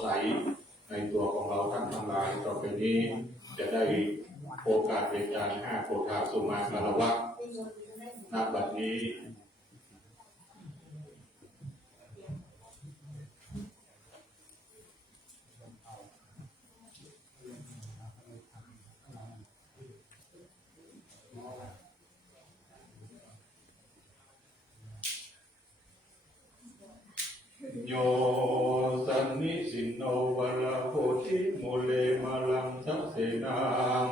ใสในตัวของเราท่านทั้งหลายต่อไปนี้จะได้โอกาสในการ5 โพธาสุมาคารวะณ บัดนี้โยสันนิสินโนวราโพธิโมเลมาลังสัสเสนาม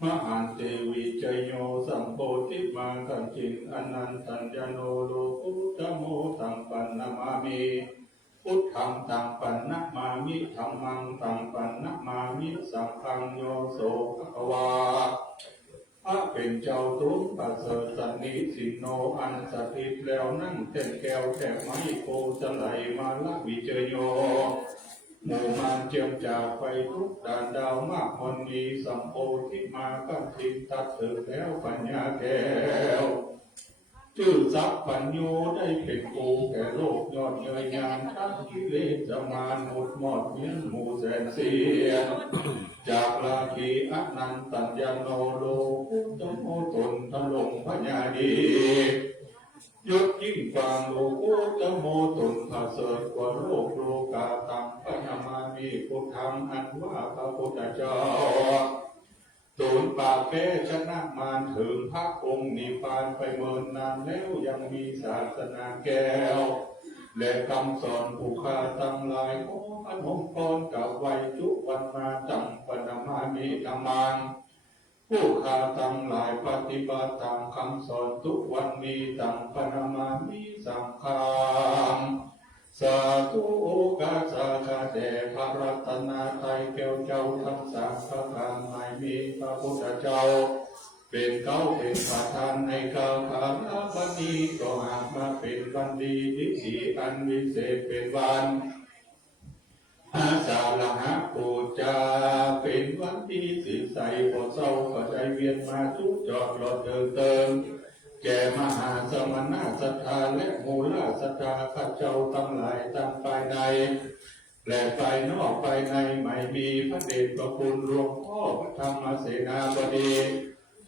มหันเตวิจโยสัมโพธิมาคันจินอนันตัญญโนโลกุตโมตังปันนามามิพุทธังตังปันนะมามิธัมมังตังปันนะมามิสังฆังโยโสภควาพระเป็นเจ้าทุนประเสริฐสันนิสินโนอันสถิตแล้วนั่งเต้นแก้วแทบไม้โคจะไหลมาละวิจโยหมู่มารเจียมจากไปทุกด่านดาวมากคนมีสัมโพธิมากันทินตัดเถิดแล้วปัญญาแก้วชื่อสัพพัญโยได้เป็นกูแก่โลกยอดเงยงามทั้งกิเลสจะมานหมดหมดเมียนหมู่แสนเสียจากลาคีอนันตัญญโนโลกุตโมตนทะลงพญาดียศยิ่งกว่าโลกุตโมตนผาเสริฐกว่าโลกโลกาตังพญามามีพุทธังอันว่าพระพุทธเจ้าตูนปากแก้ชนะมารถึงพระองค์นิพพานไปเมินนานแล้วยังมีศาสนาแก้วและคำสอนผู้ฆ่าตั้งหลายขออนุโมทนากับไว้จุวันมาตังปนมามีธรรมังผู้ฆ่าตั้งหลายปฏิบัติตามคำสอนทุกวันมีตังปนมามีสังฆังสาธุโอกาสาคาเดพระรัตนตรัยแก้วเจ้าทั้งสามพระธรรมไม่มีพระพุทธเจ้าเป็นเขาเป็นประธานในข้าวขาบันนี้ก็หากมาเป็นวันดีที่อันวิเศษเป็นวันอาสาฬหะปูจาเป็นวันที่สิใสพอเศร้าก็ใจเวียนมาทุกจอดรถเติมแก่มหาสมณะศรัทธาและมูลศรัทธาข้าเจ้าทั้งหลายตั้งภายในและภายนอกภายในไม่มีพระเดชพระคุณหลวงพ่อพระธรรมเสนาบดี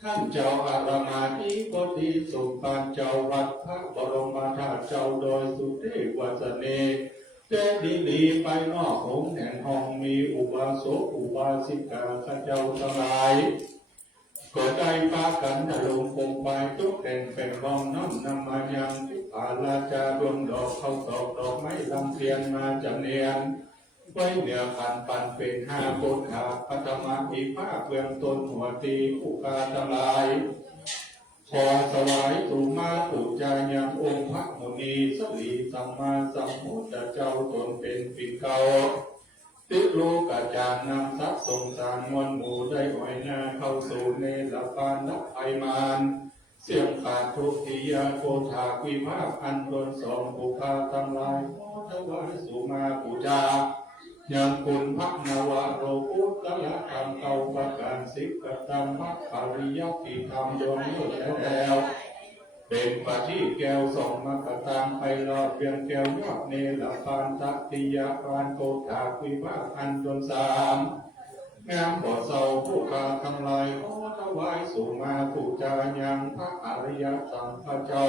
ท่านเจ้าอารมาธิบดีสุปานเจ้าวัดพระบรมธาตุเจ้าโดยสุเทพวสเนเจดีไปนอกหงแห่งห้องมีอุบาสกอุบาสิกาข้าเจ้าทั้งหลายก็ได้พากันถลุงคงไปทุกแต่งเป็นรองน้อมนำมายังที่ผาลาจาดวงดอกเขาตอกดอกไม้ลำเทียนมาจำเนียนไว้เหนือขันปันเป็น5 โพธาปัตมาอีภาคเบื้องต้นหัวตีผู้กาทั้งหลายขอสวายสุมาปุจจายังองค์พระมุนีสลีสัมมาสัมพุทธเจ้าตนเป็นปิ่นเก่าติโลกาจารนำทรัพย์สงสารมวลหมู่ได้หอยนาเข้าสู่เนรปานนับไพมานเสียงขาดทุกทิยาโคธาวิภาคอันโดนสองผู้คาทั้งหลายขอถวายสุมาปุจจายังคุณพระนวโรกุตละธรรมเก่าประการ10 กตัมภะปริยัติธรรมยงเลิศแล้วเป็นปฏิแก้วสองมกตังไปรอดเพียงแก้วยอดเนรปานตัติยาปานโกธาวิภาคอันจน3งามบ่อเศร้าผู้คาทั้งหลายขอถวายสุมาปุจจายังพระอริยสัมภเจ้า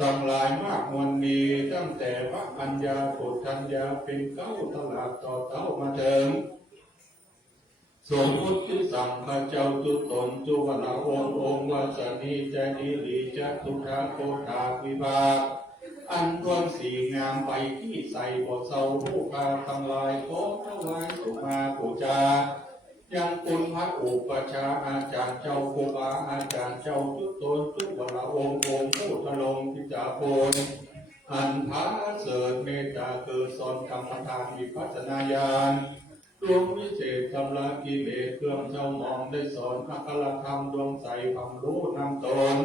ทั้งหลายมากมวลมีตั้งแต่พระปัญญาปุถธัญญาเป็นเก้าตลาดต่อเต้ามาถึงสมมุติสังฆเจ้าจุตนจุวนาองค์วาสนีใจนิลีจักตุทาโคธาวิภาคอันรวมสีงามไปที่ใส่บทเศร้าผู้คาทั้งหลายขอถวายสุมาปุจจายังคุณพระอุปชาอาจารย์เจ้าครูบาอาจารย์เจ้าจุตนจุวนาองค์ผู้ทะลงพิจาโพนอันพระเสริฐเมตตาเกิดสอนกรรมฐานวิปัสสนาญาณดวงวิเศษชำระกิเลสเครื่องเจ้ามองได้สอนอัครธรรมดวงใสความรู้นำตน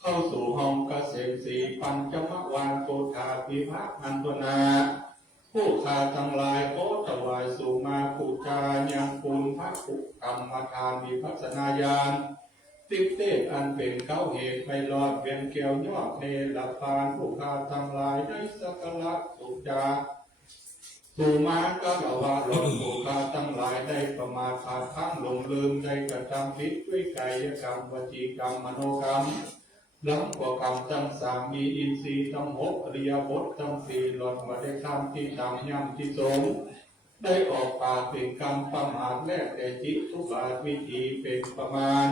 เข้าสู่ห้องเกษมสีปัญจมวานโกธาภิภักอันตนาผู้ขาทั้งหลายขอถวายสุมาปุจจายังคุณพระปุกรรมฐานวิปัสสนาญาณติ๊กเตกอันเป็นเก้าเหตุไปรอดเวียนแก้วยอดเนรปานผู้ขาทั้งหลายได้สักการะสุจา ส สุมาก็ละวะหลงบุคาทั้งหลายได้ประมาทขาดข้างหลงลืมได้กระทำผิดด้วยกายกรรมวจีกรรมมโนกรรมล้ำกว่ากรรมทั้งสามมีอินทรีย์ทั้งหกอริยบททั้งสี่หลอดมาได้ทำที่ตามย่ำที่สงได้ออกปากเป็นกรรมประมาทแลกแต่จิตทุกบาทวิธีเป็นประมาณ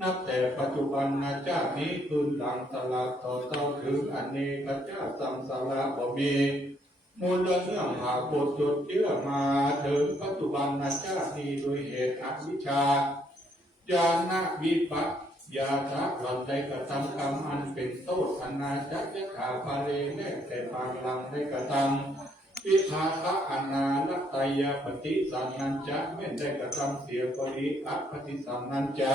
นับแต่ปัจจุบันนาชาตินี้คืนหลังตลาดต่อเต้าถึงอเนกชาติสัมสาระบ่มีมูลเรื่องหาบทจดเชื่อมาถึงปัจจุบันนาชาตินี้โดยเหตุอวิชชาญาณวิปัสยาทะหลังได้กระทำกรรมอันเป็นโทษอนาจักยถาภาเรแลกแต่บางหลังได้กระทำวิภาคะอนาลตยปฏิสันนันจะแม่นได้กระทำเสียก็ดีอัปฏิสันนันจะ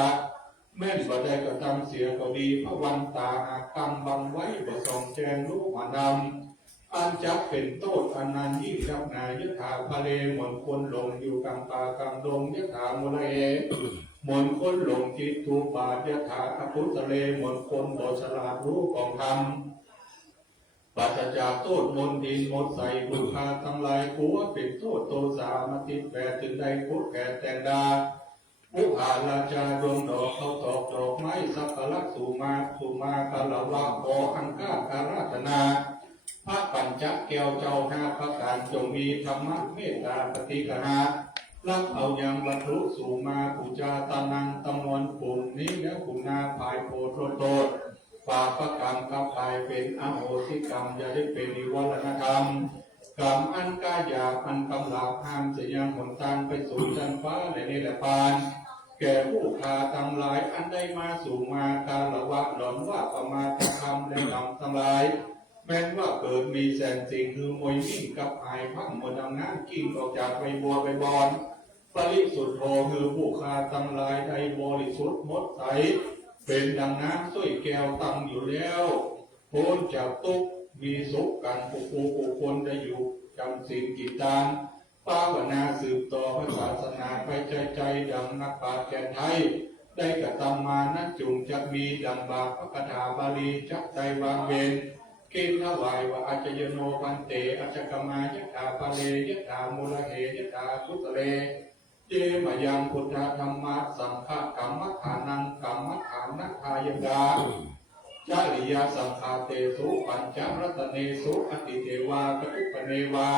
แม่นบ่ได้กระทำเสียก็ดีพระวันตาอากรรมบังไว้บ่ส่องแจงลูกมาดำอันจักเป็นโทษอนันยิ่งยักนายถาภาเรหมนคนหลงอยู่กลางป่ากลางดงยถามุลเอหมนคนหลงจิตถูกบาทยถาอภุตเลหมนคนบ่ฉลาดรู้ของธรรมปราศจากโทษมนดินหมดใส่บุคาทั้งหลายผัวเป็นโทษโตสามติแปดถึงได้พุทธแก่แต่งดาอุหาราชาดวงดอกเขาตอกดอกไม้สักการะสุมาคาลาวะขออังคาการาธนาพระปัญจแก้วเจ้าห้าประการจงมีธรรมะเมตตาปฏิกหารับเอาอย่างบรรลุสู่มาปูจาตานังตมวนปุ่มนี้แล้วคุณนาภายโพธโตปาปกรรมกับภายเป็นอโหสิกรรมจะได้เป็นนิวรณธรรมกรรมอันกายาอันกำลาบห้ามจะยังหนทางไปสู่ชั้นฟ้าในนิพพานแก่ผู้ขาทั้งหลายอันได้มาสู่มาคาละวะหลอนว่าประมาทธรรมได้นำทั้งหลายแม้ว่าเกิดมีแสงสิ่งคือมวยมิ่งกับหายพังหมดดังนั้นกิ่งออกจากใบบัวใบบอนปริสุทธโธคือผู้ขาทั้งหลายได้บริสุทธิ์หมดใสเป็นดังน้ำส้วยแก้วตั้งอยู่แล้วพ้นจากทุกข์มีสุขกันผู้คนได้อยู่จำสิ่งกิจการภาวนาสืบต่อพระศาสนาไปใจดังนักปราชญ์แก่ไทยได้กระทำมานั้นจุงจะมีดังบาปพระคาถาบาลีจักใจวางเวรเกณฑ์ถวายว่าอาจยโนปันเตอาจกมายถาภาเลยถามูลเหยถาพุทธเลเจมายังพุทธธรรมะสังฆกรรมฐานังกรรมฐานัทายกาจาริยสังฆาเตสุปัญจรัตเนสุอติเทวากตุปเนวา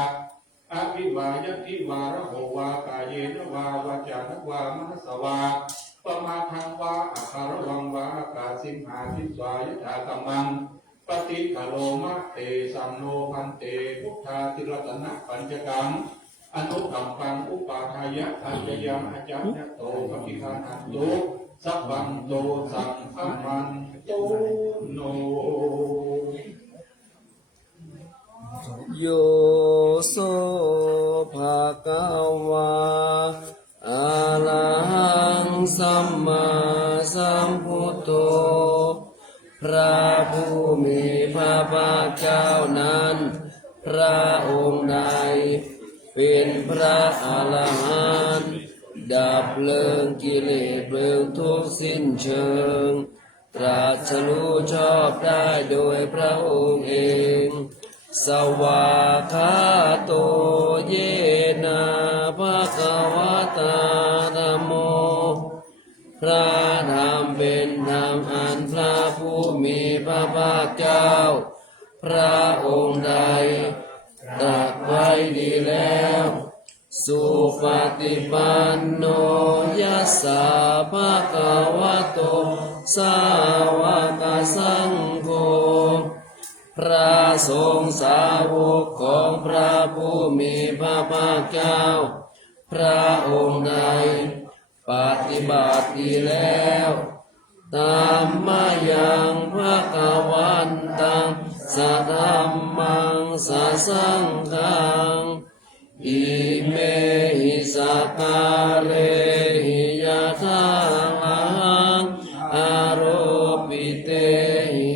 อภิวายทิวาระโหวากายเยนวาวาจานวามนสวาปมาทังวาอาคารวังวากาสิมหาทิสวายถากรรมังปฏิคโลมะเตสัมโนพันเตพุทธาติรัตนะปัญจกังอนุกัมปังอุปาทายะอัจจยังอาจารยโตปฏิฆานันโตสัพพังโตสังฆมันโตโนโยโสภะคะวะอะระหังสัมมาสัมพุทโธพระผู้มีพระภาคเจ้านั้นพระองค์ใดเป็นพระอรหันต์ดับเพลิงกิเลสเพลิงทุกข์สิ้นเชิงตรัสรู้ชอบได้โดยพระองค์เองสวากขาโตเยนะภะคะวะตาธัมโมพระธรรมเป็นธรรมอันพระผู้มีพระภาคเจ้าพระองค์ใดตรัสไว้ดีแล้วสุปฏิปันโนยัสสะภะคะวะโตสาวกสังโฆพระสงฆ์สาวกของพระผู้มีพระภาคเจ้าพระองค์ใดปฏิบัติดีแล้วตามมายังพระกวันตังสัทธัมมังสัสสังฆังอิเมหิสักการเรหิยะทาลังอโรปิเตหิ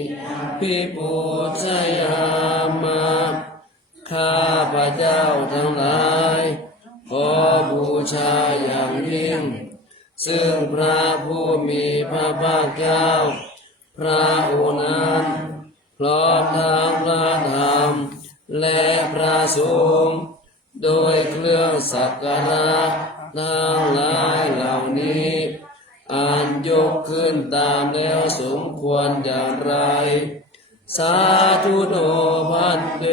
ภิปุชยามะข้าพระเจ้าทั้งหลายขอบูชาอย่างยิ่งซึ่งพระผู้มีพระภาคเจ้าพระองค์นั้นพร้อมทั้งพระธรรมและพระสงฆ์ โดยเครื่องสักการะทั้งหลายเหล่านี้อันยกขึ้นตามแล้วสมควรอย่างไรสาธุโนพันเต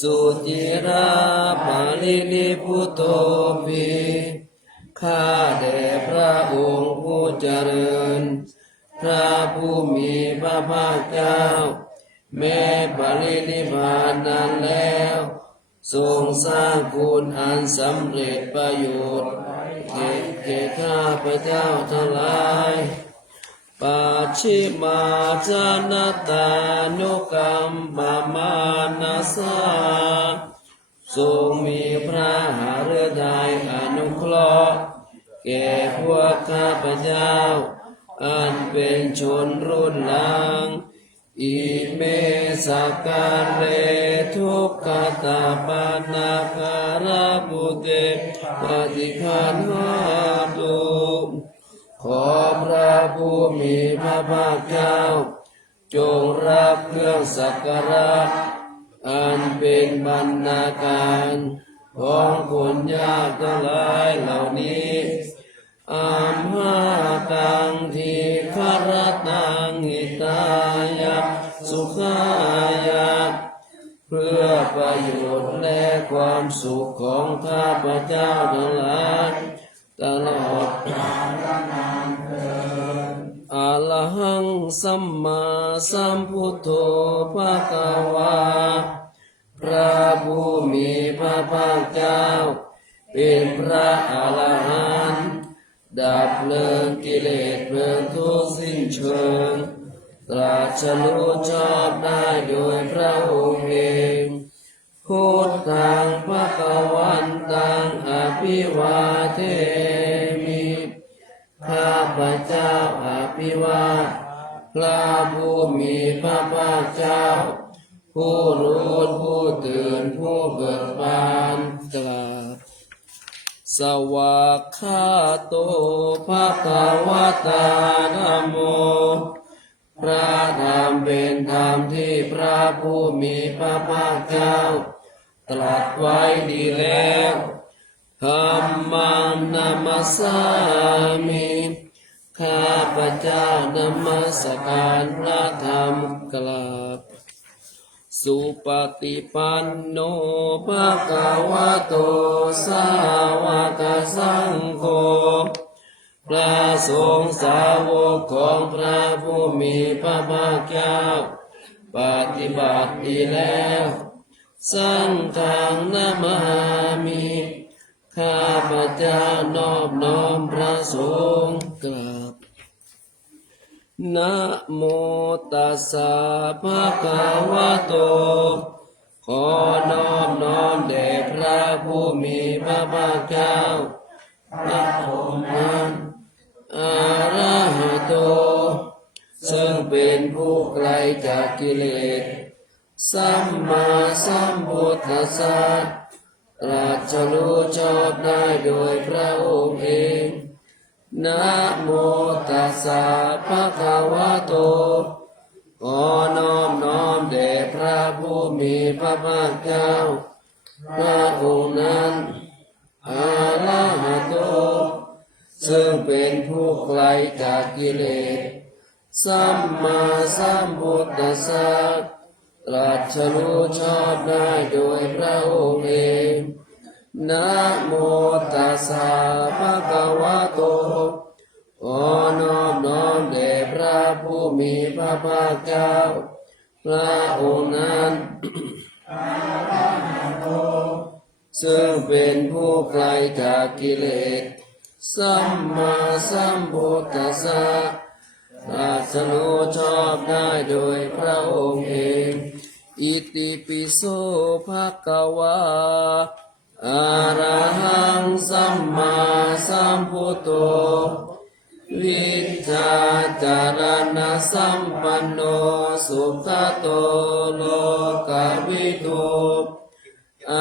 สุจิราปาลินิพุตโตภิข้าแต่พระองค์ผู้เจริญพระผู้มีพระภาคเจ้าแม้ปรินิพพานนั้นแล้วทรงสร้างคุณอันสำเร็จประโยชน์แก่ข้าพเจ้าทั้งหลายปัจฉิมาจนตานุกรรมปมานาสาทรงมีพระหฤทัยอนุเคราะห์แก่พวกข้าพเจ้าอันเป็นชนรุ่นหลังอิเมสกการเลทุกขตาปานาคาราบุเตปฏิคันหาตุขอพระผู้มีพระภาคเจ้าจงรับเครื่องสักการะอันเป็นบรรณาการของคนยากทั้งหลายเหล่านี้อัมหาตังทีคารตังหิตายะสุขายะเพื่อประโยชน์และความสุขของข้าพเจ้าทั้งหลายตลอดกาลนานเทอญอะระหังสัมมาสัมพุทโธภะคะวาพระผู้มีพระภาคเจ้าเป็นพระอรหันต์ดับเพลิงกิเลสเพลิงทุกข์สิ้นเชิงตรัสรู้ชอบได้โดยพระองค์เองพุทธังภคะวันตังอภิวาเทมิข้าพเจ้าอภิวาทพระผู้มีพระภาคเจ้าผู้รู้ผู้ตื่นผู้เบิกบานตรัสสวากขาโตภะคะวะตาธัมโมพระธรรมเป็นธรรมที่พระผู้มีพระภาคเจ้าตรัสไว้ดีแล้วธัมมังนัมสสามิข้าพเจ้านมัสการพระธรรมกราบสุปฏิปันโนภะคะวะโตสาวกสังโฆพระสงฆ์สาวกของพระผู้มีพระภาคเจ้าปฏิบัติดีแล้วสังฆังนะมามิข้าพเจ้านอบน้อมพระสงฆ์กราบนะโมตัสสะภะคะวะโตขอนอบน้อมแด่พระผู้มีพระภาคเจ้าพระองค์นั้นอะระหะโตซึ่งเป็นผู้ไกลจากกิเลสสัมมาสัมพุทธัสสะตรัสรู้ชอบได้โดยพระองค์เองนะโมตัสสะภะคะวะโตขอนอบน้อมแด่พระผู้มีพระภาคเจ้าพระองค์นั้นอะระหะโตซึ่งเป็นผู้ไกลจากกิเลสสัมมาสัมพุทธัสสะตรัสรู้ชอบได้โดยพระองค์เองนะโมตัสสะภะคะวะโตขอนอบน้อมแด่พระผู้มีพระภาคเจ้าพระองค์นั้นซึ่งเป็นผู้ไกลจากกิเลสสัมมาสัมพุทธัสสะตรัสรู้ชอบได้โดยพระองค์เองอิติปิโสภะคะวะอะระหังสัมมาสัมพุทโธวิชชาจารณะสัมปันโนสุขโตโลกวิทูอ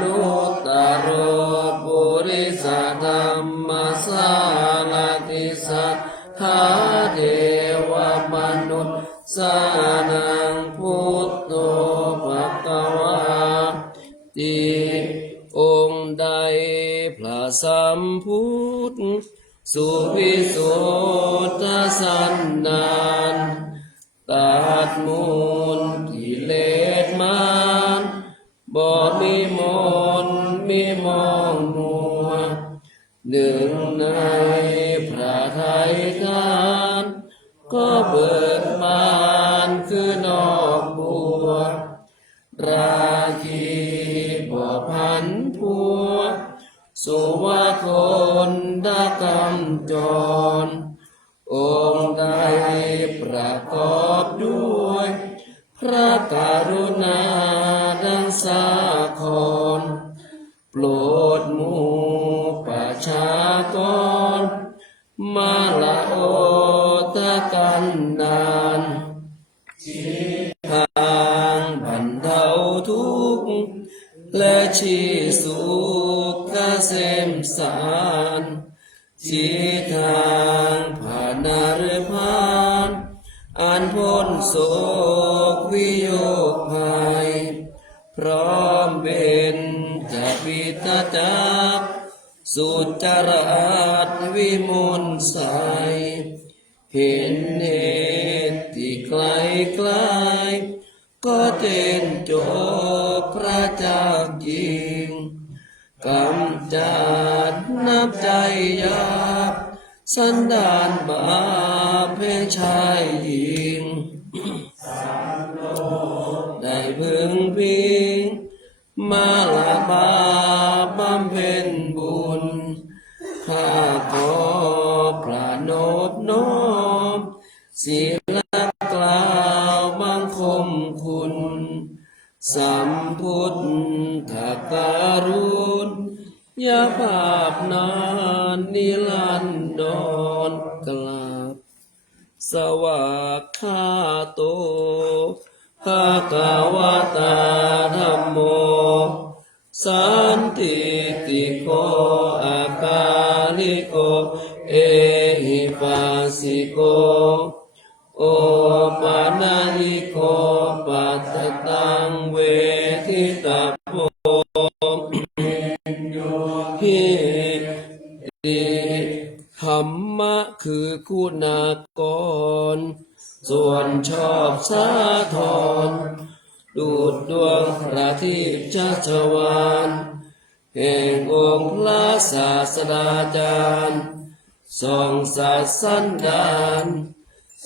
นุตตโรปุริสธรรมสารติสัทธาเทวมนุษย์สานังพุทโธภะคะวะ องค์ใดพระสัมพุทธสุวิสุทธสันดานตัดมูลกิเลสมารบ่มีมนมีมองมัวหนึ่งในพระทัยทานก็เบิกบานคือนอกบัวราคีบ่พันพัวสุวาคนดากรรมจรองค์ใดประกอบด้วยพระกรุณาดังสาครโปรดหมู่ประชากรมาละโอตกันดานทางบรรเทาทุกข์และชีสุขเกษมสารชี้ทางผ่านนรพานอันพ้นโศกวิโยคภัยพร้อมเป็นจะปิตาจักสุจราชวิมลใสเห็นเหตุที่ไกลไกลก็เต้นโจกพระจักจริงกำจัดนับใจยากสันดานบาปเพศชายหญิงได้พึงพิงมาละบาปบำเพ็ญบุญข้าขอพระนอบน้อมศีลกล่าวบังคมคุณสัมพุทธการุณยาภาพนานนิรันดรกราบสวากขาโตภะคะวะตาธัมโมสันติติโกอาคาลิโกเอหิปัสสิโกโอปานาลิโกปัตตตังเวทิตาโพหิติธรรมะคือคุณากรส่วนชอบสาธรดูดดวงพระทิพย์ชัชวานแห่งองค์พระศาสดาจารย์ส่องศาสันดาน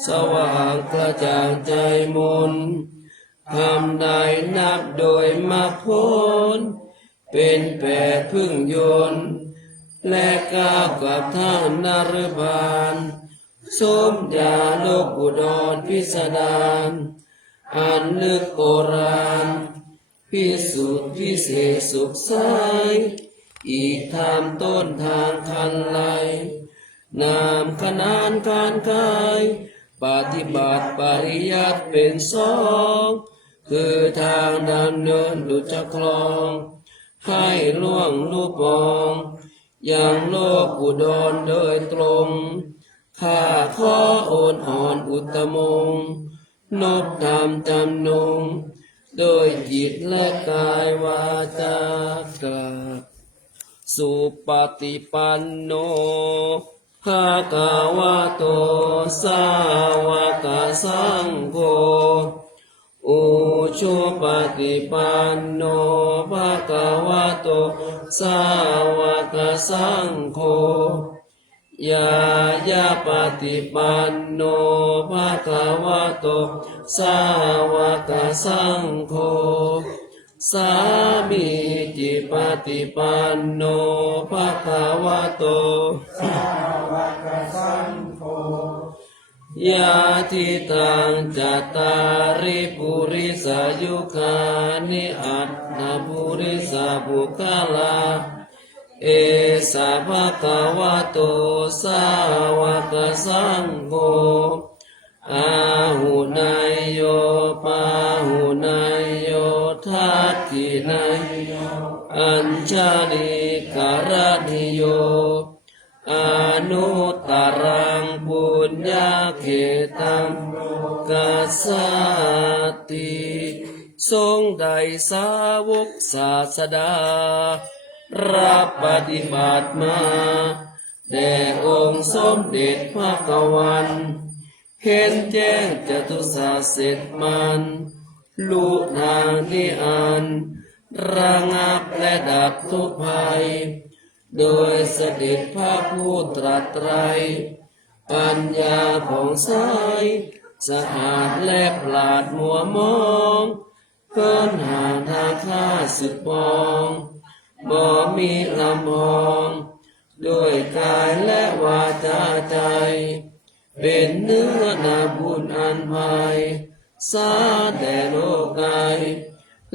สว่างกระจ่างใจมนทำได้นับโดยมรรคผลเป็นแปดพึ่งยนต์และก้าวกับท่านนรบาลสมญาโลกอุดรพิสดารอันลึกโบราณพิสุทธิพิเศษสุขใสอีกทางต้นทางคันไลนามขนานการกายปฏิบัติปริยัติเป็นสองคือทางดำเนินดุจคลองให้ล่วงลูปองอย่างโลกอุดรโดยตรงข้าขอโอนอ่อนอุตมงนบธรรมจำนงโดยจิตและกายวาจากราบสุปฏิปันโนภะคะวะโตสาวกสังโฆอุชุปฏิปันโนภะคะวะโตสาวกสังโฆยายาปฏิปันโนภะคะวะโตสาวกสังโฆสามีจิปฏิปันโนภะคะวะโตสาวกสังโฆยาทิตังจัตตาริปุริสายุคานิอัตถปุริสาบุคลาเอสะภะคะวะโตสาวกสังโฆอาหุนายโยปาหุนายโยทัตถินายโยอัญชลิกรณิโยอนุตตรังปุญญาเขตังกัสสติ ทรงได้สาวกศาสดารับปฏิบัติมาแด่องค์สมเด็จพระกวันเห็นแจ้งจตุศาสตร์เสร็จมันรู้ทางนิอันระงับและดับทุกภัยโดยเสด็จพระผู้ตรัสไตรปัญญาของสายสะอาดและปราดมัวมองเกินหาทางข้าศึกมองบ่มีลำพองด้วยกายและวาจาใจเป็นเนื้อนาบุญอันภัยสาแด่โลกใด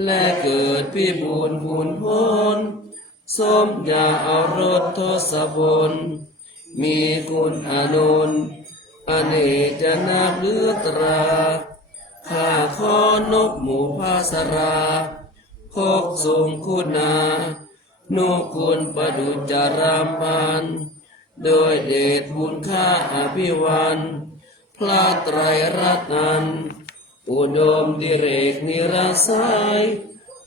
และเกิดพิบูลผุนพ้นสมอย่าเอารถทศพลมีคุณอนุนอเนกจะนับเลือตราข้าขอนกหมู่ภาสราพกสูงคุณานุคุณประดุจรามพันโดยเดชบุญค่าอภิวันพระไตรรัตน์อุดมดิเรกนิราสาย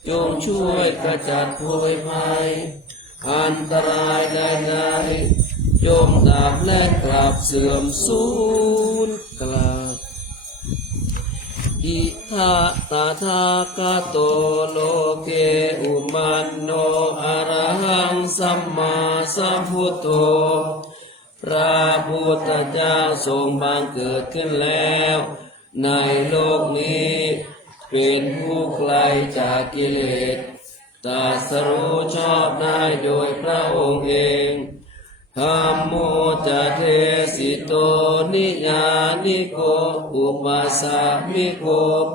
จงช่วยขจัดโพยภัยอันตรายใดๆจงดับและกลับเสื่อมสูญกลาบอิทาตถาคโตโลเกอุมันโนอะระหังสัมมาสัมพุทโธพระพุทธเจ้าทรงบังเกิดขึ้นแล้วในโลกนี้เป็นผู้ไกลจากกิเลสตรัสรู้ชอบได้โดยพระองค์เองธัมโมจะเทสิโตนิญาณิโกอุปัสสมิโก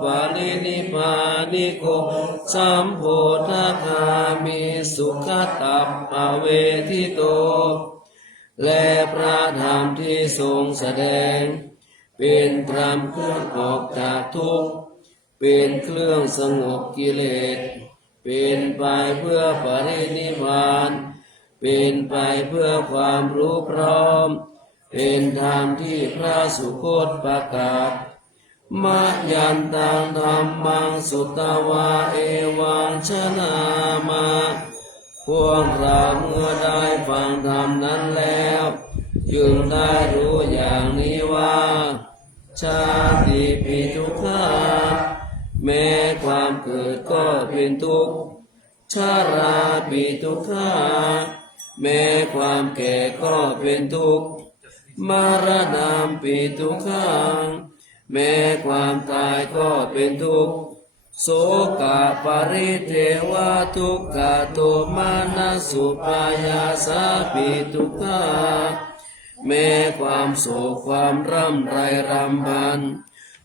ปาลินิพานิโกสัมโพธคามิสุขตัปปเวทิโตและพระธรรมที่ทรงแสดงเป็นธรรมเครื่องออกจากทุกข์เป็นเครื่องสงบกิเลสเป็นไปเพื่อปรินิพพานเป็นไปเพื่อความรู้พร้อมเป็นธรรมที่พระสุคตประกาศมะยันตังธัมมังสุตตวาเอวังชนามาพวกเราเมื่อได้ฟังธรรมนั้นแล้วจึงได้รู้อย่างนี้ว่าชาติปิทุกขาแม้ความเกิดก็เป็นทุกข์ชราปิทุกขาแม้ความแก่ก็เป็นทุกข์มรณะปิทุกขังแม้ความตายก็เป็นทุกข์โสกะปริเทวะทุกขโทมานะสุปายาสาปิทุกขาแม้ความโศกความร่ำไรรำพัน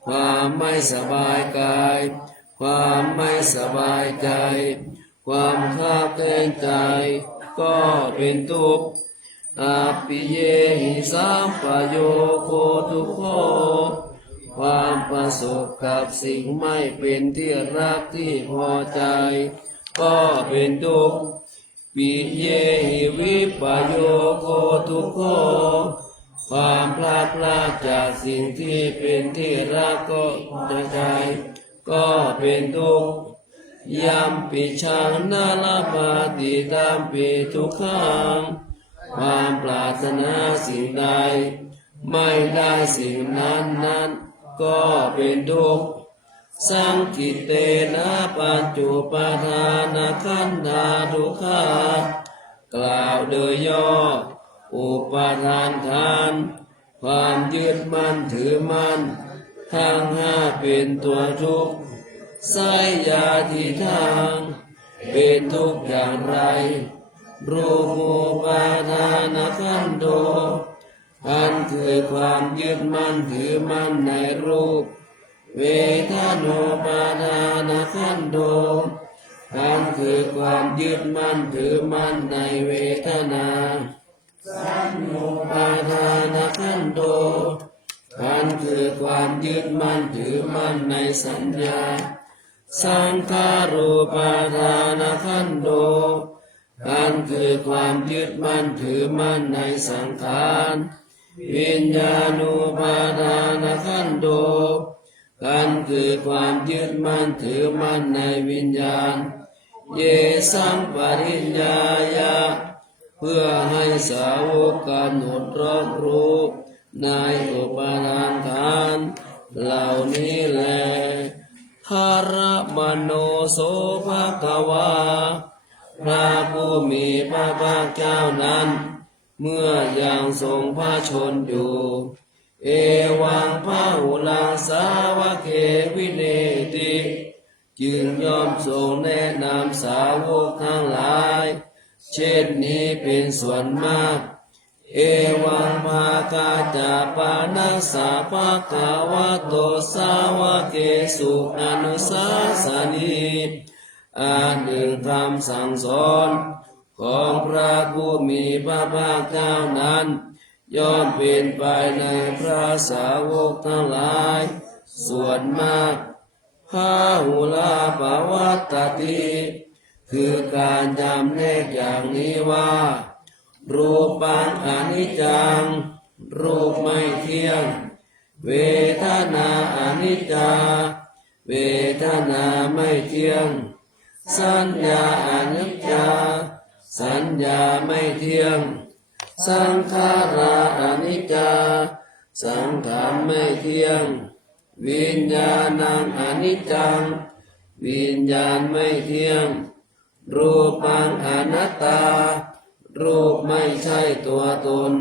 ความไม่สบายกายความไม่สบายใจความข้าบแค้นใจก็เป็นทุกข์อาปิเยหิสัมปโยโคทุกโขความประสบกับสิ่งไม่เป็นที่รักที่พอใจก็เป็นทุกข์ปิเยหิวิปโยโคทุกโขความพลาดพลาดจากสิ่งที่เป็นที่รักก็ใจก็เป็นทุกข์ยัมปิชังนาลปาติตามปิทุกขังความปรารถนาสิ่งใดไม่ได้สิ่งนั้นก็เป็นทุกข์สังกิตเตนะปัจจุปทานขันธาทุกขากล่าวโดยย่ออุปทานทานความยึดมั่นถือมั่นทั้งห้าเป็นตัวทุกข์ไสยาทิทางเป็นทุกข์อย่างไรรูปูปาทานขันโธอันคือความยึดมั่นถือมั่นในรูปเวทนาปาทานขันโธอันคือความยึดมั่นถือมั่นในเวทนาสัญญาปาทานขันโธอันคือความยึดมั่นถือมั่นในสัญญาสังขารูปาทานขันโธอันคือความยึดมั่นถือมั่นในสังขารวิญญาณูปาทานขันโธ กันคือความยึดมั่นถือมั่นในวิญญาณเยสังปริญญายะเพื่อให้สาวกกำหนดรอบรู้ในอุปาทานขันธ์เหล่านี้แลภารมโนโสภควาพระผู้มีพระภาคเจ้านั้นเมื่อยังทรงพระชนอยู่เอวังพหุลังสาวกเขวิเนติจึงยอมทรงแนะนำสาวกทั้งหลายเช่นนี้เป็นส่วนมากเอวังภาคาจาปานัสสะภะคะวะโตสาวกเกสุอนุสาสนีอันหนึ่งคำสั่งสอนของพระผู้มีพระภาคเจ้านั้นย่อมเป็นไปในพระสาวกทั้งหลายส่วนมากพาหุลาภวัตติคือการจำแนกอย่างนี้ว่ารูปังอนิจจังรูปไม่เที่ยงเวทนาอนิจจาเวทนาไม่เที่ยงสัญญาอนิจจาสัญญาไม่เที่ยงสังขาราอนิจจาสังขารไม่เที่ยงวิญญาณังอนิจจังวิญญาณไม่เที่ยงรูปังอนัตตารูปไม่ใช่ตัวตน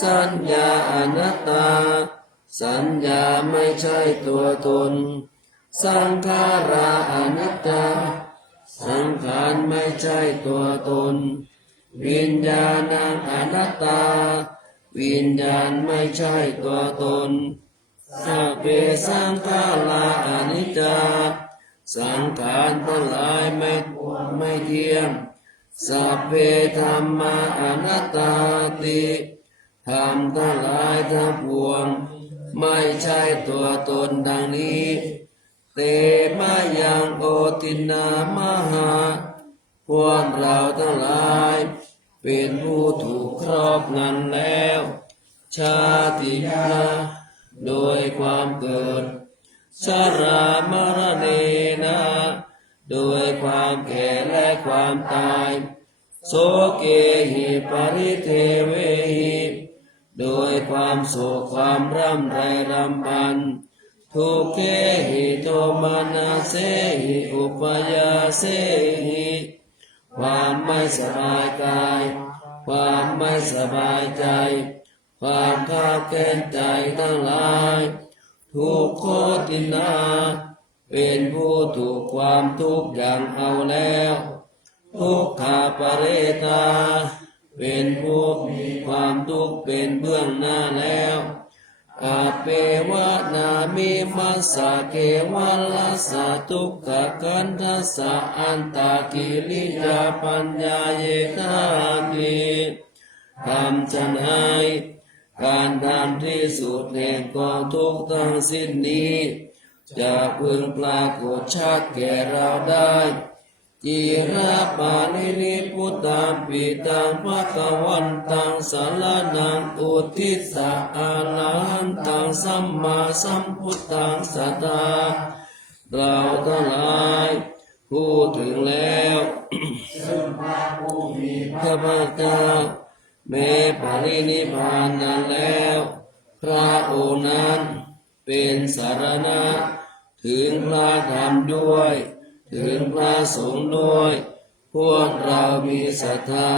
สัญญาอนัตตาสัญญาไม่ใช่ตัวตนสังขาราอนิจจาสังขารไม่ใช่ตัวตนวิญญาณังอนัตตาวิญญาณไม่ใช่ตัวตนสัพเพสังขาราอนิจจาสังขารทั้งหลายไม่เที่ยงสัพเพธัมมาอนัตตาติธรรมทั้งหลายทั้งปวงไม่ใช่ตัวตนดังนี้เตมายังโอตินามหาพวกเราทั้งหลายเป็นผู้ถูกครอบงำแล้วชาติยาโดยความเกิดชรามรณะนะโดยความแก่และความตายโสเกหิปริเทเวหิโดยความโศกความร่ำไรรำพันทุกเขหิโทมานาเสหิอุปยาเสหิความไม่สบายกายความไม่สบายใจความข้าแค้นใจทั้งหลายทุกโคตินาเป็นผู้ถูกความทุกข์อย่างเอาแล้วทุกขาปะเรตาเป็นผู้มีความทุกข์เป็นเบื้องหน้าแล้วอาเปวะนามิมัสสะเกวัลลัสสะทุกขกันทัสสะอันตากิริยาปัญญาเยธามิทำจะไหนการทำที่สุดแห่งกองทุกข์ทั้งสิ้นนี้จะพึงปรากฏชัดแก่เราได้จิระปานิริพุทธังปิตังภควันตังสารนังอุทิสะอาลันตังสัมมาสัมพุทธังสัตตาเราทั้งหลายพูดถึงแล้วซึ่งพระผู้มีพระภาคเจ้าแม้ปรินิพพานนั้นแล้วพระองค์นั้นเป็นสารณะถึงพระธรรมด้วยถึงพระสงฆ์ด้วยพวกเรามีศรัทธา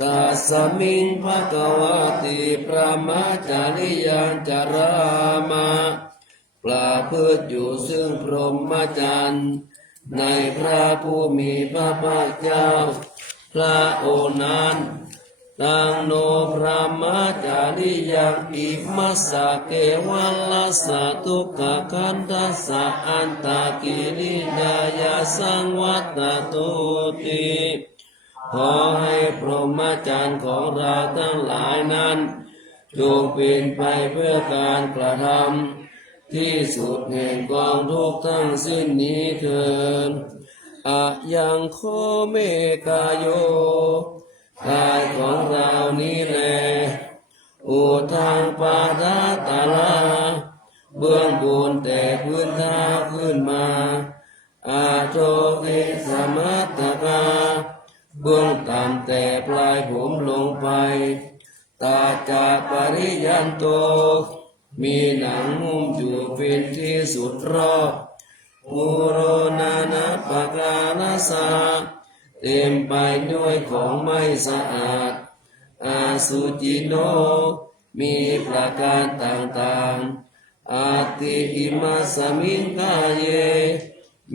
ตัสสมิงภควติพระมัจจาริยังจารามาประพฤติอยู่ซึ่งพรหมจรรย์ในพระผู้มีพระภาคเจ้าพระองค์นั้นตังโนพระมัจจาริยังอิมัสสะเกวัลลัสสะทุกขกันทัสสะอันตากิริยายาสังวัตตุติขอให้พรหมจรรย์ของเราทั้งหลายนั้นจงเป็นไปเพื่อการกระทำที่สุดแห่งกองทุกข์ทั้งสิ้นนี้เถิดอะยังโคเมกายโยกายของเรานี้แลอุทังปาทาตาลา เบื้องบนแต่พื้นเท้าขึ้นมาอาโทเกสมัตตกาเบื้องต่ำแต่ปลายผมลงไปตาจาปริยันโตมีหนังหุ้มอยู่เป็นที่สุดรอบปุโรนานะปะกาลสาเต็มไปด้วยของไม่สะอาดอาสุจิโนมีประการต่างๆอาติอิมัสสมิงกาเย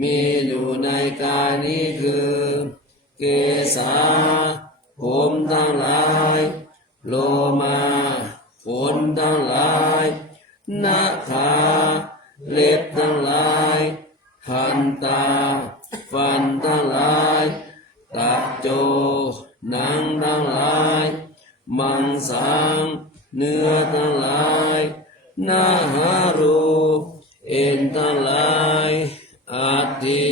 มีอยู่ในกายนี้คือเกสาผมทั้งหลายโลมาขนทั้งหลายนาขาเล็บทั้งหลายหันตาฟันทั้งหลายตะโจหนังทั้งหลายมังสังเนื้อทั้งหลายนาหารูเอ็นทั้งหลายอาทิ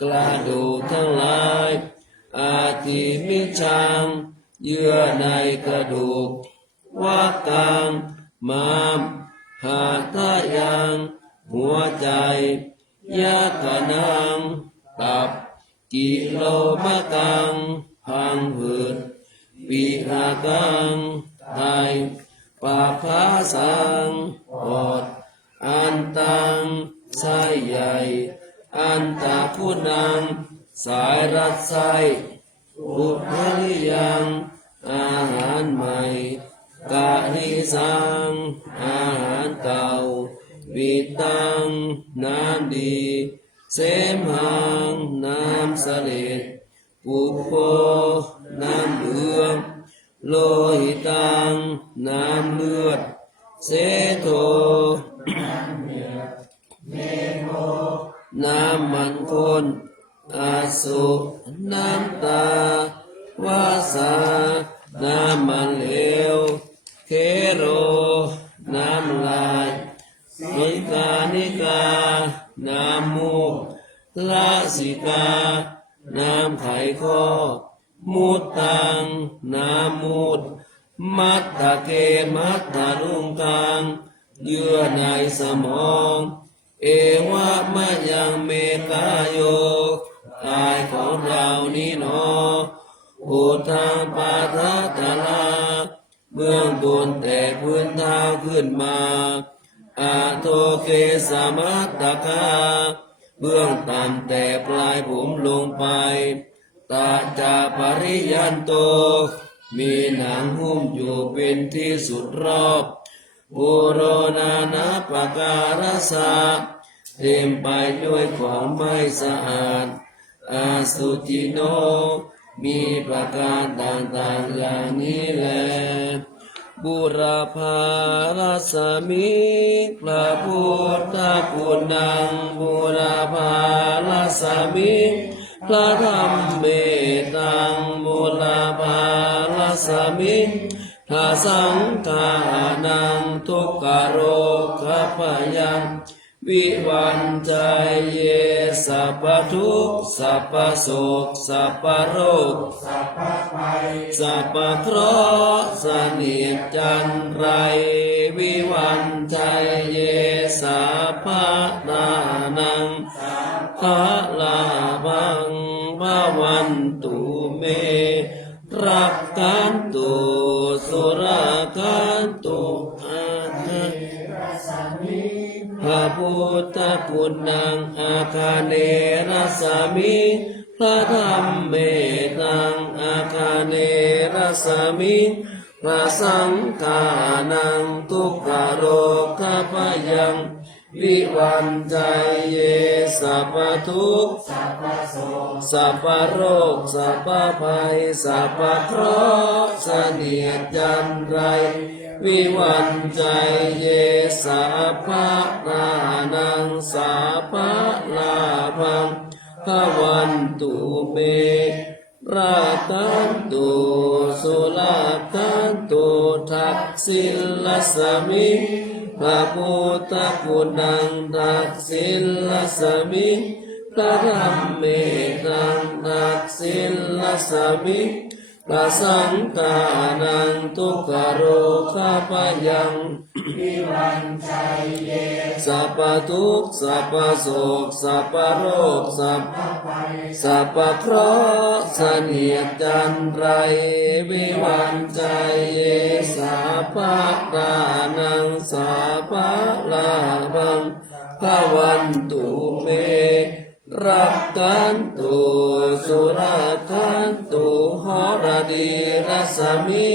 กระดูกทั้งหลายอาทิมิชังเยื่อในกระดูกวักกังมามหาทะยังหัวใจยะขนังตับกิโลมะกังพังผืดปีหากังไตปาภาสังปอดอันตังไส้ใหญ่อันตาพุนังสายรัดไส้อุทริยังอาหารใหม่กะหิสังอาหารเก่าวิตังน้ำดีเสมหังน้ำเสลดปุปโปน้ำเหลืองโลหิตังน้ำเลือดเสโทน้ำมันข้นอาสุน้ำตาวาสาน้ำมันเหลวเคโรน้ำลายนิกานิกาน้ำมูกลาสิกาน้ำไขข้อมุตตังน้ำมูดมัตตะเกมัตตะลุงกังเยื่อในสมองเอวะมะยังเมกาโยกายของเรานี้หนออุทังปาทัตตลาเบื้องบนแต่พื้นเท้าขึ้นมาอาโทเกสมัตตกาเบื้องต่ำแต่ปลายผมลงไปตาจาปริยันโตมีหนังหุ้มอยู่เป็นที่สุดรอบปุโรนานะปะการสาเต็มไปด้วยของไม่สะอาดอาสุจิโนมีประการต่างๆอย่างนี้แลบุรพาราสมิพระพุทธคุณังบุรพาราสมิพระธรรมเมตังบุรพาราสมิพระสังฆานังทุกขโรคพยังวิวันใจเยสัพพทุกข์สัพพโศกสัพพโรคสัพพภัยสัพพเคราะห์เสนียดจันไรวิวันใจเยสัพพทานังภะลาภังภวันตุเมรักกันตุสุรากันตุอาเทพระพุทธคุณังอาคาเนรัสสามิพระธรรมเมตังอาคาเนรัสสามิพระสังฆานังทุกขโรคพยังวิวันใจเยสัพพทุกข์สัพพโศกสัพพโรคสัพพภัยสัพพเคราะห์เสนียดจันไรวิวันใจเยสัพพะนานังสัพพะลาภังภวันตุเมรากันตุสุลากันตุทักษิลสมิพระพุทธคุณังทักษิลสมิพระธรรมเมตังทักษิลสมิพ ตัสสังกานังทุกขโรคาปยังวิวันชัยเยสัพพทุกข์สัพพโศกสัพพโรคสัพพเคราะห์เสนียดจันไรวิวันชัยเยสัพพะทานังสัพพะลาภังภวันตุเมรักขันตุสุราคันตุหรดีรัสมิ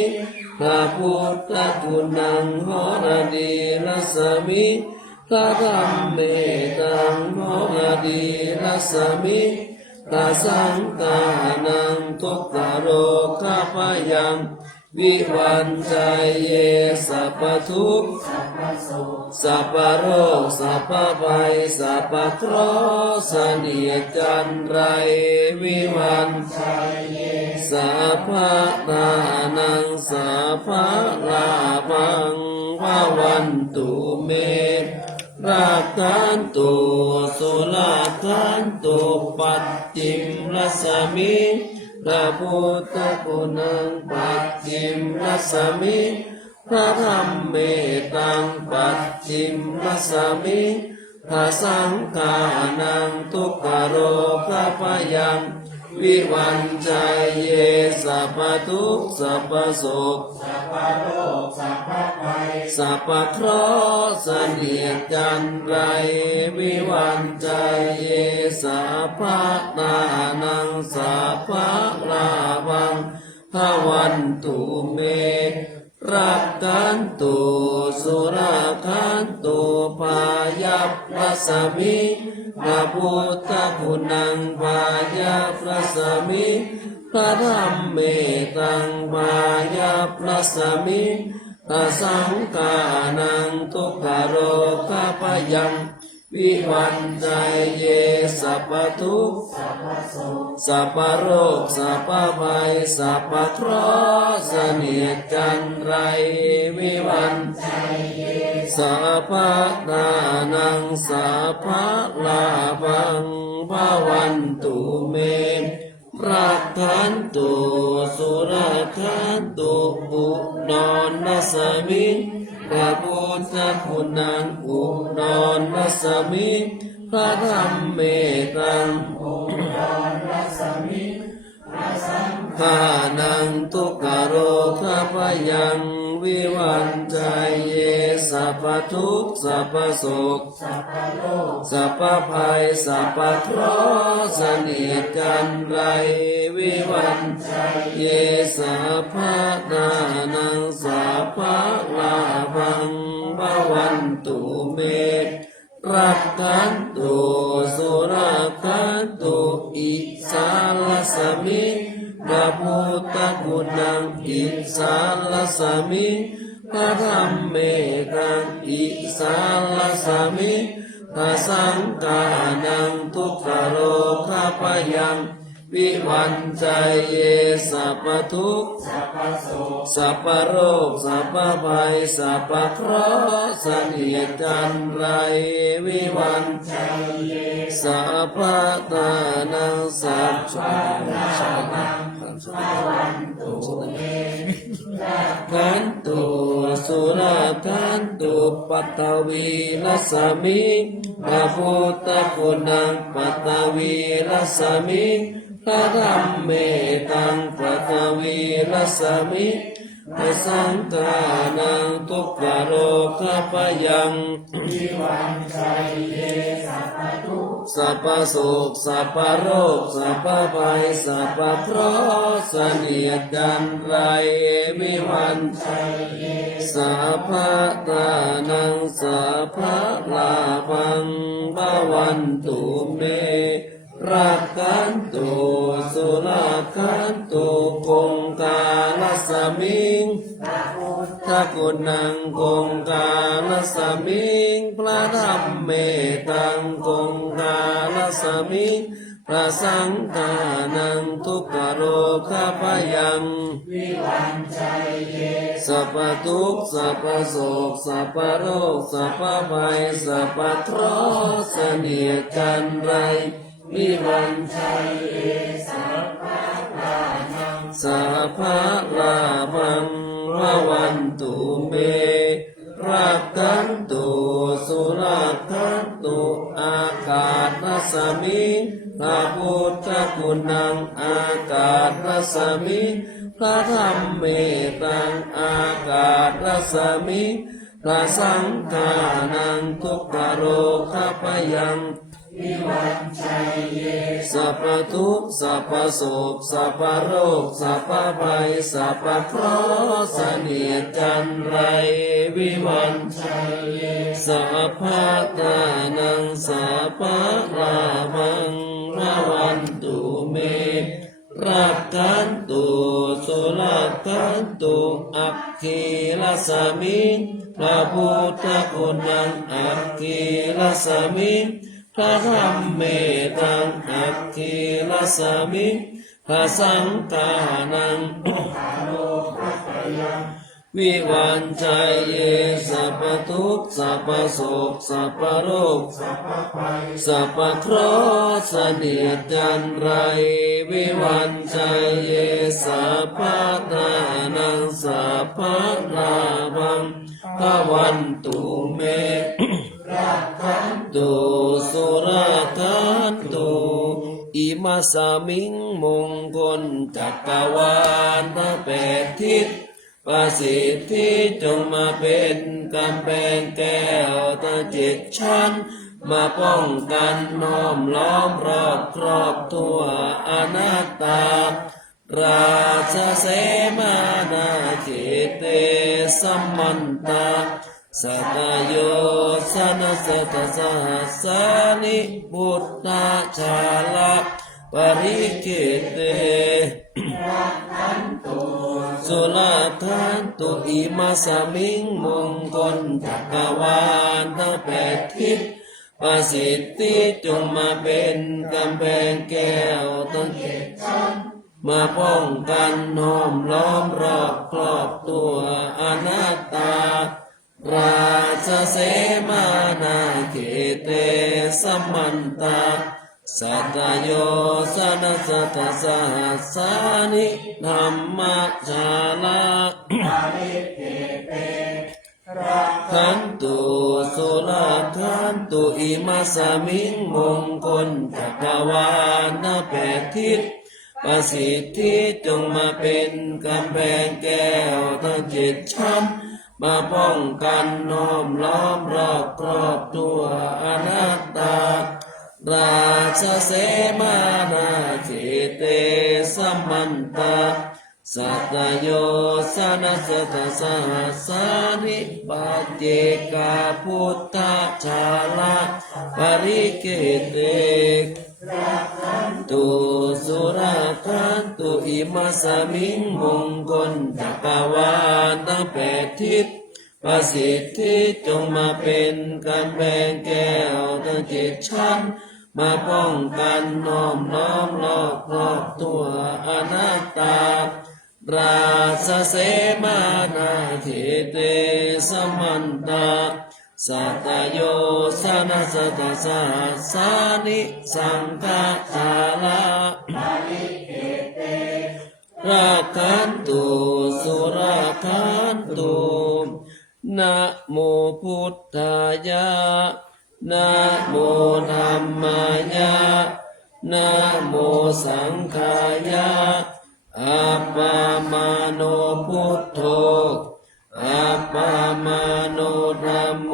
พระพุทธคุณังหรดีรัสมิพระธรรมเมตังหรดีรัสมิพระสังฆานังทุกขโรคาปยังวิวันชัยเยสัพพทุกข์สัพพโรคสัพพภัยสัพพเคราะห์เสนียดจันไรวิวันชัยเยสัพพะทานังสัพพะลาภังภวันตุเมรักขันตุสุราคันตุปัจจิมรัสมิพระพุทธคุณังปัจจิมรัสมิพระธรรมเมตังปัจจิมรัสมิพระสังฆานังทุกขโรคาปยังวิวันชัยเยสัพพทุกข์สัพพโศกสัพพโรคสัพพภัยสัพพเคราะห์เสนียดจันไรวิวันชัยเยสัพพะทานังสัพพะลาภังภวันตุเมรักขันตุสุราคันตุพายัพรัสมิพระพุทธคุณังพายัพรัสมิพระธรรมเมตังพายัพรัสมิพระสังฆานังทุกขโรคาปยังวิวันชัยเยสัพพทุกข์สัพพโรคสัพพภัยสัพพเคราะห์เสนียดจันไรวิวันชัยเยสัพพะทานังสัพพะลาภังภวันตุเมรักขันตุสุราคันตุอุดรนัสมิพระพุทธคุณังอุดรนัสมิพระธรรมเมตังอุดรนัสมิพระสังฆานังทุกขโรคาปยังวิวันชัยเยสัพพทุกข์สัพพโศกสัพพโรคสัพพภัยสัพพเคราะห์เสนียดจันไรวิวันชัยเยสัพพะทานังสัพพะลาภังภวันตุเมรักขันตุสุราคันตุอิสาลสมิพระพุทธคุณังอิสาลสมิพระธรรมเมตังอิสาลสมิพระสังฆานังทุกขโรคาปยังวิวันชัยเยสัพพทุกข์สัพพโศกสัพพโรคสัพพภัยสัพพเคราะห์เสนียดจันไรวิวันชัยเยสัพพะทานังสัพพะลาภังภวันตุเมรักขันตุสุราคันตุปัตตวีรัสมิพระพุทธคุณังปัตตวีรัสมิพระธรรมเมตังปัตตวีรัสมิพระสังฆานังทุกขโรคาปยังวิวันชัยเยสัพพทุกข์สัพพโศกสัพพโรคสัพพภัยสัพพเคราะห์เสนียดจันไรวิวันชัยเยสัพพะทานังสัพพะลาภังภวันตุเมรักขันตุสุราคันตุคงคาลัสมิงพระพุทธคุณังคงคาลัสมิงพระธรรมเมตังคงคาลัสมิงพระสังฆานังทุกขโรคาปยังวิวันชัยเยสัพพทุกข์สัพพโศกสัพพโรคสัพพภัยสัพพเคราะห์เสนียดจันไรวิวันชัยเยสัพพะทานัง สัพพะลาภังวะวันตุเมรักขันตุสุรักขันตุอากาศรัสมิงพระพุทธคุณังอากาศรัสมิงพระธรรมเมตังอากาศรัสมิงพระสังฆานังทุกขโรคพยังวิวันชัยเยสัพพทุกข์สัพพโศกสัพพโรคสัพพภัยสัพพเคราะห์เสนียดจันไรวิวันชัยเยสัพพะทานังสัพพะลาภังพระวันตุเมรักขันตุสุรักขันตุอัคคีลัสสมิงพระพุทธคุณังอัคคีลัสสมิงพระธรรมเมตังอัคคีลัสสมิงพระสังฆานังวิวันชัยเยสัพพทุกข์สัพพโศกสัพพโรคสัพพเคราะห์เสนียดจันไรวิวันชัยเยสัพพทานังสัพพะลาภังพระวันตุเมรักขันตุสุรักขันตุอิมัสสมิงมงคลจักรวาลทั้งแปดทิศประสิทธิจงมาเป็นกำแพงแก้วทั้งเจ็ดชั้นมาป้องกันน้อมล้อมรอบครอบทั่วอนัตตาราชเสมานาเขเตสัมมันตาสัตโยสนสัตสหัสสานิบุตตาชาลาปริเกเตสุลาทันตุอิมาสมิงมงคลจักรวาลทั้งแปดทิศประสิทธิจงมาเป็นกำแพงแก้วทั้งเจ็ดชั้นมาป้องกันน้อมล้อมรอบครอบตัวอนัตตาราชเสมานาเขเตสัมมันตาสัตโยสนสัตสหัสสานิธรรมชาลาขันตุสุลาขันตุอิมัสสมิงมงคลจักรวาลทั้งแปดทิศประสิทธิจงมาเป็นกำแพงแก้วทั้งเจ็ดชั้นมาป้องกันน้อมล้อมรอบครอบตัวอนัตตาราชเสมานาเขเตสัมมันตาสัตโยสนสัตสหัสสานิปัจเจกาพุทธชาลาปริเกเตตุสุราคันตุอิมัสสมิงมงคลจักรวาลทั้งแปดทิศประสิทธิจงมาเป็นกำแพงแก้วทั้งเจ็ดชั้นมาป้องกันน้อมล้อมรอบครอบตัวอนัตตาราชเสมานาเขเตสัมมันตาสัตโยสนสัตสหัสสานิสังฆาชาลารักขันตุสุรักขันตุนะโมพุทธายะนะโมธัมมายะนะโมสังฆายะอัปปามาโนพุทโธอัปปามาโนธัมโม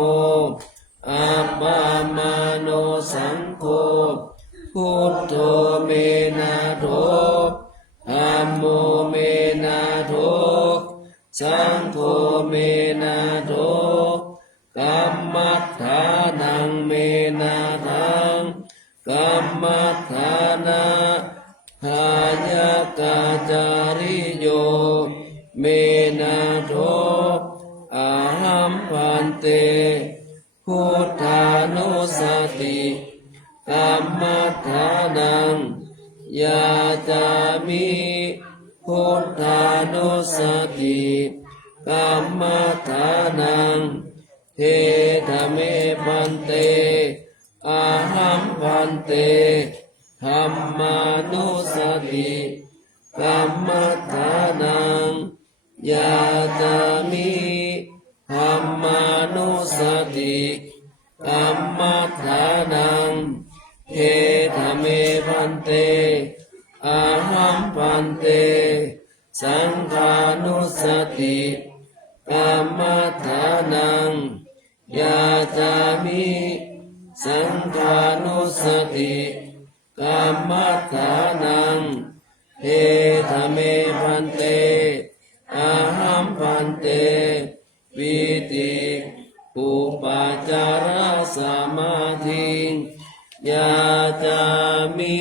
อัปปามาโนสังโฆพุทโธเมนะโธธัมโมเมนะโธสังโฆเมนะโธกัมมัฏฐานังเมนะทังกัมมัฏฐานะหายกาจาริโยเมนะโธอะหัมพันเตพุทธานุสติกัมมัฏฐานังยาจามิพุทธานุสติกัมมัฏฐานังเทธเมพันเตอาหัมพันเตธัมมานุสติกัมมัฏฐา ยาตามิธรรมานุสติกัมมัฏฐานังเทธเมพันเตอาหัมพันเตสังฆานุสติกัมมัฏฐานังยาตามิสังฆานุสติกัมมัฏฐานังเทธเมพันเตอาหัมพันเตวิติปุปาจาราสมาธิยาจามิ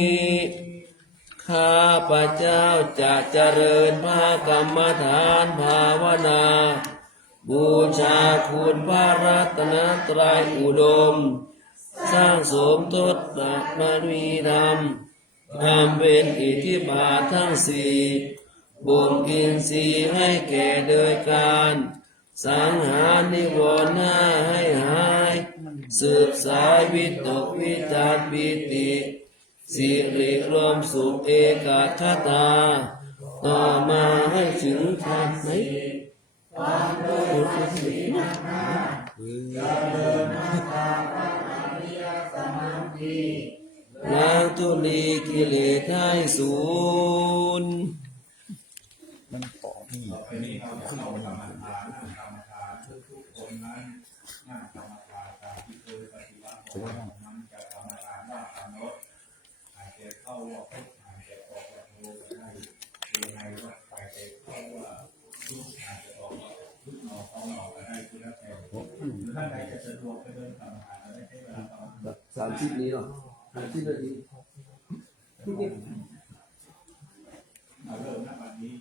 ข้าพระเจ้าจะเจริญพระกรรมฐานภาวนาบูชาคุณพระรัตนตรัยอุดมสร้างสมทศบารมีธรรมทำเป็นอิทธิบาททั้งสี่บ่มอินทรีย์ให้แก่โดยการสังหารนิวรณ์ห้าให้หายสืบสายวิตกวิจารปิติสิริรวมสุขเอกคตาต่อมาให้ถึงธรรมไหมล้างทุลีกิเลสให้สูญ ต่อไปนี้เราจะเข้ากรรมฐานนั่งกรรมฐานทุกๆคนนั้นนั่งกรรมฐานตามที่เคยปฏิบัติของเรานั้นจะกรรมฐานว่ากำหนดหายใจเข้าว่าพุทหายใจออกว่าโทก็ได้ดูในว่าหายใจเข้าว่าพุทหายใจออกว่าพุทออกเอาออกก็ได้คือแล้วแต่หรือท่านใดจะสะดวกไปเดินกรรมฐานแล้วได้ใช้เวลาประมาณ30นี้หรอ30นาที เริ่มณบัดนี้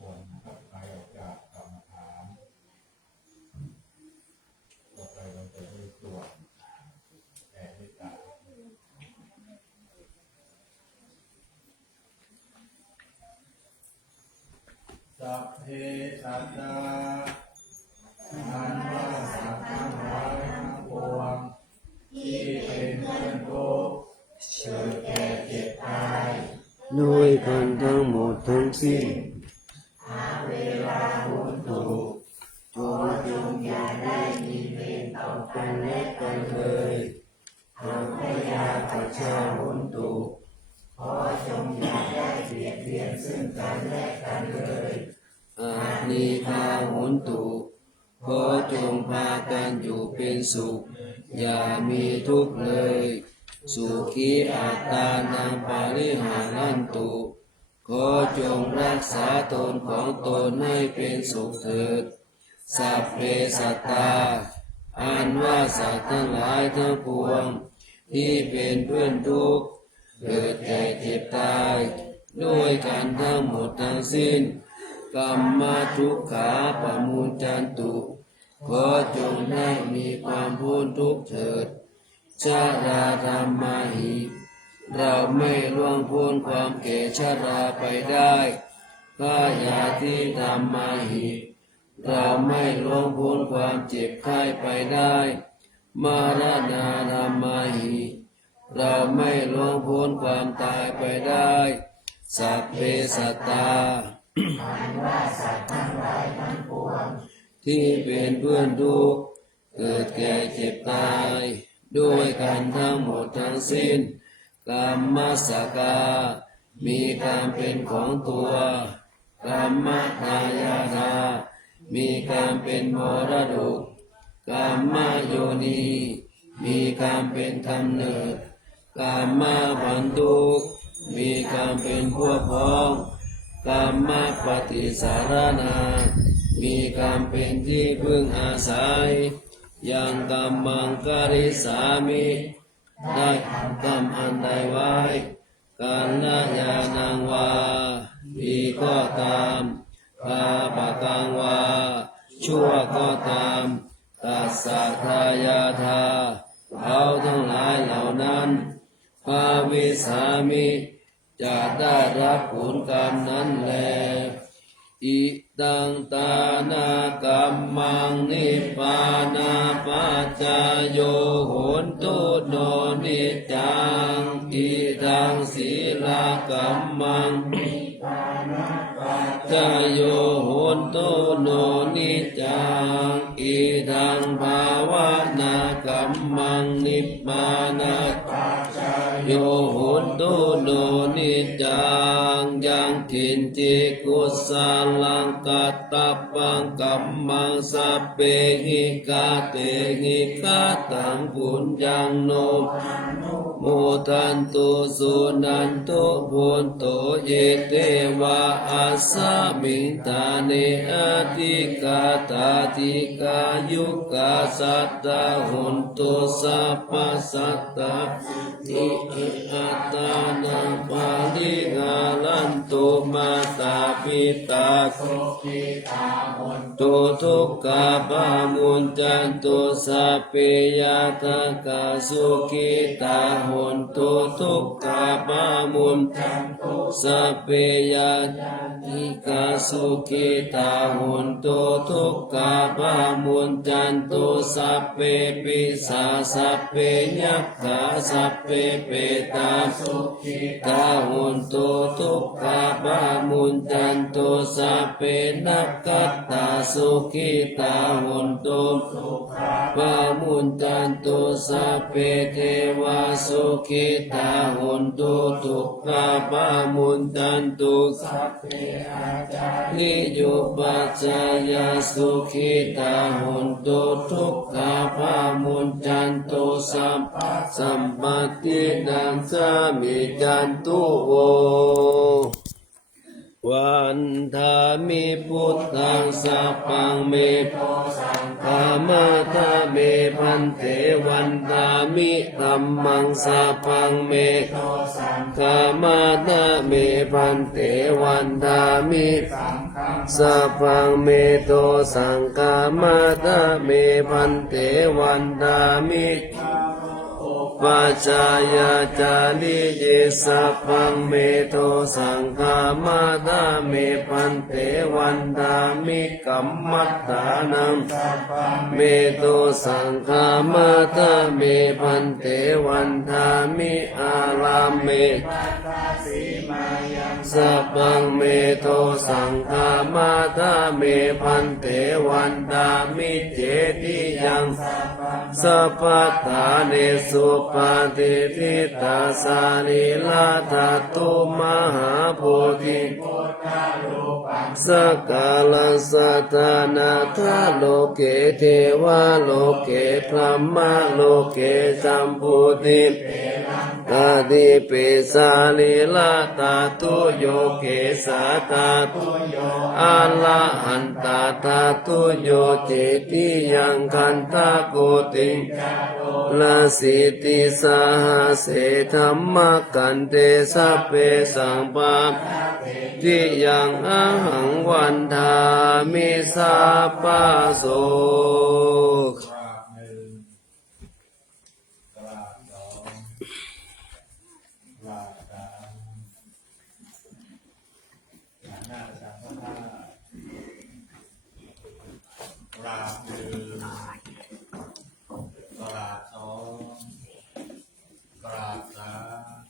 คนนะครับไปออกจากกรรมฐานต่อไปเราจะมีส่วนแผ่เมตตาสัพเพสัตตาอันว่าสัตว์ทั้งหลายทั้งปวงที่เป็นเพื่อนทุกข์เกิดแก่เจ็บตายด้วยกันทั้งหมดทั้งสิ้นเวลาพ้นทุกข์จงอย่าได้มีเวรต่อกันและกันเลยหากพยาประชาหุนตุขอจงอย่าได้เบียดเบียนซึ่งกันและกันเลยอานิคาหุนตุขอจงพากันอยู่เป็นสุขอย่ามีทุกข์เลยสุขีอัตตานังปาริหารันตุขอจงรักษาตนของตนให้เป็นสุขเถิดสัพเพสัตตาอันว่าสัตว์ทั้งหลายทั้งปวงที่เป็นเพื่อนทุกข์เกิดแก่เจ็บตายด้วยกันทั้งหมดทั้งสิ้นกัมมาทุกขาปะมูลจันตุขอจงได้มีความพ้นทุกข์เถิดชาราธรรมาหิเราไม่ล่วงพ้นความแก่ชราไปได้พยาธิธรรมาหิเราไม่ล่วงพ้นความเจ็บไข้ไปได้มรณาธรรมาหิเราไม่ล่วงพ้นความตายไปได้สัพเพสัตตาที่เป็นเพื่อนทุกข์เกิดแก่เจ็บตายด้วยกันทั้งหมดทั้งสิ้นกรรมสกามีการเป็นของตัวกรรมทายาทามีการเป็นมรดกกรรมโยนีมีการเป็นกำเนิดกรรมบันทุกมีการเป็นพวกพ้องกรรมปฏิสารนามีการเป็นที่พึ่งอาศัยยังกรรมังกริสามิได้ทำกรรมอันใดไว้การนายานังวาดีก็ตามปาปะกังวาชั่วก็ตามตัสสะทายาทาเขาทั้งหลายเหล่านั้นภาวิสามิจะได้รับผลกรรมนั้นแลอิตังตานากรรมังนิพพานาปัจจายโยโหนตุโนนิจจังอิตังศีลากรรมังนิพพานาปัจจายโยโหนตุโนนิจจังอิตังภาวนากัมมังนิพพานาปัจจายโยโหนตุโนนิจจังยังกินจิกุสาลังกัตตปังกัมมังสัพเพหิกาเตหิกาตังปุญญังโนโมทันตุสุนันตุพุนโตเยเตวะอาสามิงตาเนอาติกาตาติกายุกาสัตตาหุนตุสัพพสัตตาอิอัตตานังปาลิกาลันตุมาตาปิตาสุขิตาหุนตุทุกขปามุนจันตุสัพเพยาตากาสุขิตาหุนตุทุกขปามุนจันตุสัพเพยาติกาสุขิตาหุนตุทุกขปามุนจันตุสัพเพปิสาสัพเพยัคขะสัพเพเปตาสุขิตาหุนตุทุกขปามุนจันตุสัพเพนักขัตตาสุขิตาหุนตุทุกขปามุนจันตุสัพเพเทวาสุขิตาหุนตุทุกขปามุนจันตุสัพเพอาจาริยุปัจจายาสุขิตาหุนตุทุกขปามุนจันตุสัพสัมปติดังสามิจันตุโว วันทามิพุทธังสัพพังเมโพสังฆามาทาเมพันเถวันทามิธัมมังสัพพังเมโพสังฆามาทาเมพันเถวันทามิสัพพังเมโตสังฆามาทาเมพันเถวันทามิปัจจายาจาริเยสัพพังเมโตสังฆามาทาเมพันเตวันทามิกัมมัฏฐานังเมโตสังฆามาทาเมพันเตวันทามิอาลามเมสัพพังเมโตสังฆามาทาเมพันเตวันทามิเจติยังสัพพทาเนสุปาติทิตาสานิลาทัตตุมหาโพธิสกาลสัทธานาทาโลเกเทวาโลเกพระมะโลเกสัมพุติตาดิปิสาลิลาตาตุโยเกสาตาตุอาลาหันตาตาตุโยเจติยังคันตาโกติลาสิติสาหาเสธรรมกันเตสัพเพสังปาทิยังอาหังวันทามิสัพพะโสกราบหนึ่งกราบสองกราบสามหน้าสังฆทานกราบหนึ่งกราบสองกราบสาม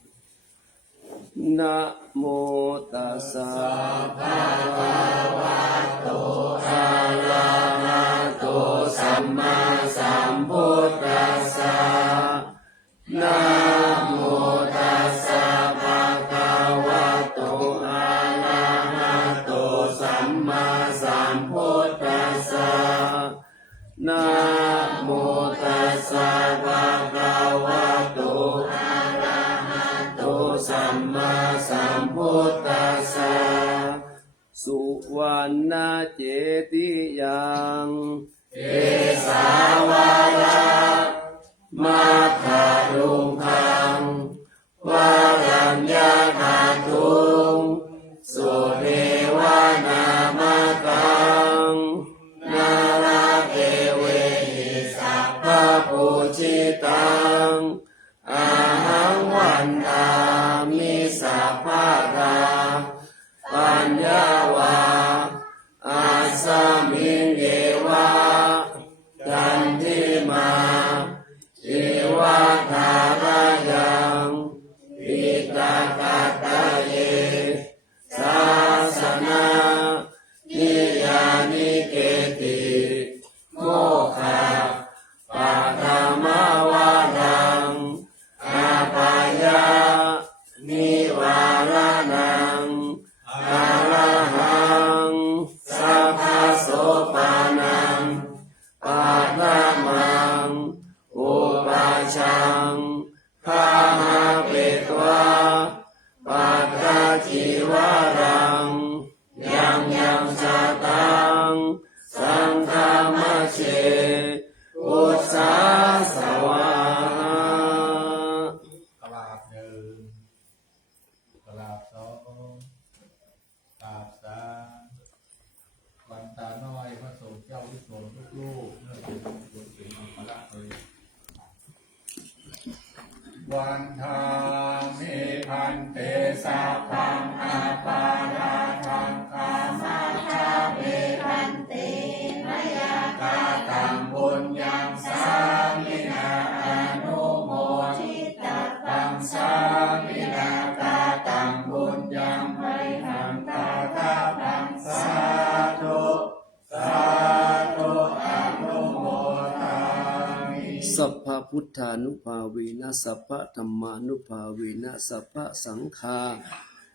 นะโมตัสสะภะคะวะโตอะระหะโตสัมมาสัมพุทธัสสะนะโมตัสสะภะคะวะโตอะระหะโตสัมมาสัมพุทธัสสะนะโมตัสสะภะคะวะโตอะระหะโตสัมมาสัมพุทธัสสะสุวรรณเจติยังเอสาวาระมาคารุงคังวารัญญาคาทุงสุเทวานามกังนาราเอเวหิสัพพะปูชิตังอาหังวันทามิสัพพะทาปัญญาวาอาสามิงเยวะจันทิมาจิวะทารายังปิตากาตะเยสาสนานิยานิเกติโมฆะปะธรรมวารังอาปายานิวารานังอาระหังสัพพะโสปานังปาทามังอุปาชังคาหาเปตวาปัตตาจิวารังยังยังสาตังสังฆามะเชอุสสาสวะ กราบหนึ่งกราบสองกราบสามวันตาน้อยพระสงฆ์เจ้าวิโสทุกลูกเนื่องเป็นบุญเป็นอัคระเลยวันทามิพันเตสัพพังอาปาราทังคามาคาเมพันเตมยากาตังบุญยังสามินาอนุโมทิตาตังสามินากาตังบุญยังไมหังตาตาตังสาธุสาธุอนุโมทามิ สัพพะพุทธานุภาเวนะสัพพะธัมมานุภาเวนะสัพพะสังฆา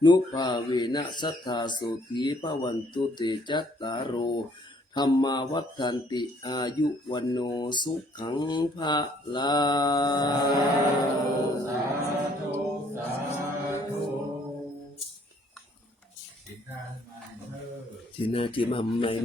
นุภาเวนะสัทธาโสธีภวันตุเตจัตตารโอธัมมาวัฏันติอายุวันโนสุขังภะลัง สาธุสาธุสินห้า นาจิมัมมัย